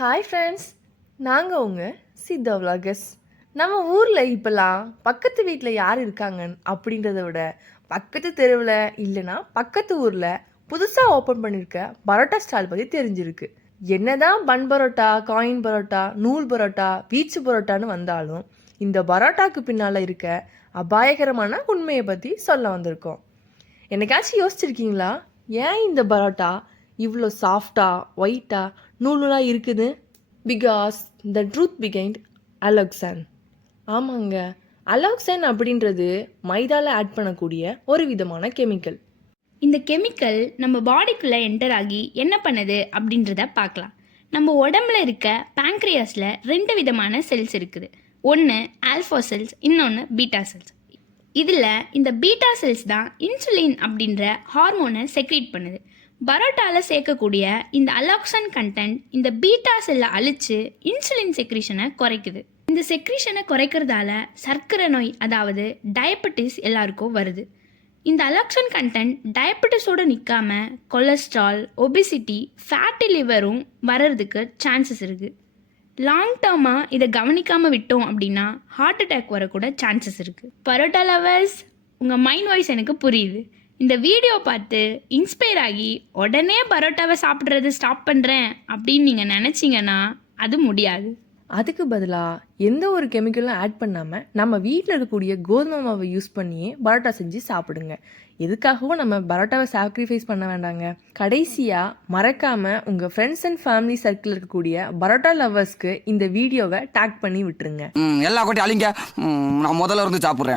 Hi friends, நாங்கள் உங்கள் Siddha vloggers. நம்ம ஊரில் இப்போல்லாம் பக்கத்து வீட்டில் யார் இருக்காங்க அப்படின்றத விட பக்கத்து தெருவில் இல்லைன்னா பக்கத்து ஊரில் புதுசாக ஓப்பன் பண்ணியிருக்க பரோட்டா ஸ்டால் பற்றி தெரிஞ்சிருக்கு. என்னதான் பன் பரோட்டா, காயின் பரோட்டா, நூல் பரோட்டா, வீச்சு பரோட்டான்னு வந்தாலும் இந்த பரோட்டாக்கு பின்னால் இருக்க அபாயகரமான உண்மையை பற்றி சொல்ல வந்திருக்கோம். என்னைக்காச்சும் யோசிச்சிருக்கீங்களா, ஏன் இந்த பரோட்டா இவ்வளோ சாஃப்டாக ஒயிட்டாக நூலாக இருக்குது? Because the truth behind alloxan. ஆமாங்க, அலோக்சான் அப்படின்றது மைதாவில் ஆட் பண்ணக்கூடிய ஒரு விதமான கெமிக்கல். இந்த கெமிக்கல் நம்ம பாடிக்குள்ளே என்டர் ஆகி என்ன பண்ணுது அப்படின்றத பார்க்கலாம். நம்ம உடம்புல இருக்க பேங்க்ரியாஸில் 2 விதமான செல்ஸ் இருக்குது. ஒன்று ஆல்ஃபா செல்ஸ், இன்னொன்று பீட்டா செல்ஸ். இதில் இந்த பீட்டா செல்ஸ் தான் இன்சுலின் அப்படின்ற ஹார்மோனை செக்ரீட் பண்ணுது. பரோட்டாவில் சேர்க்கக்கூடிய இந்த அலாக்சான் கண்டென்ட் இந்த பீட்டா செல்லை அழித்து இன்சுலின் செக்ரீஷனை குறைக்குது. இந்த செக்ரீஷனை குறைக்கிறதால சர்க்கரை நோய், அதாவது டயபெட்டிஸ் எல்லாருக்கும் வருது. இந்த அலாக்சான் கண்டென்ட் டயபெட்டிஸோடு நிற்காம கொலஸ்ட்ரால், ஒபிசிட்டி, ஃபேட்டி லிவரும் வர்றதுக்கு சான்சஸ் இருக்குது. லாங் டேர்மாக இதை கவனிக்காமல் விட்டோம் அப்படின்னா ஹார்ட் அட்டாக் வரக்கூட சான்சஸ் இருக்குது. பரோட்டா லவர்ஸ், உங்கள் மைண்ட் வாய்ஸ் எனக்கு புரியுது. இந்த வீடியோ பார்த்து இன்ஸ்பயர் ஆகி உடனே பரோட்டாவை சாப்பிட்றது ஸ்டாப் பண்ணுறேன் அப்படின்னு நீங்கள் நினச்சிங்கன்னா அது முடியாது. அதுக்கு பதிலாக எந்த ஒரு கெமிக்கலும் ஆட் பண்ணாமல் நம்ம வீட்டில் இருக்கக்கூடிய கோதுமை மாவை யூஸ் பண்ணியே பரோட்டா செஞ்சு சாப்பிடுங்க. எதுக்காகவும் நம்ம பரோட்டாவை சாக்ரிஃபைஸ் பண்ண வேண்டாங்க. கடைசியாக மறக்காமல் உங்கள் ஃப்ரெண்ட்ஸ் அண்ட் ஃபேமிலி சர்க்கிள் இருக்கக்கூடிய பரோட்டா லவர்ஸ்க்கு இந்த வீடியோவை டேக் பண்ணி விட்டுருங்க. எல்லா கோட்டையும் அழிங்க, நான் முதல்ல இருந்து சாப்பிட்றேன்.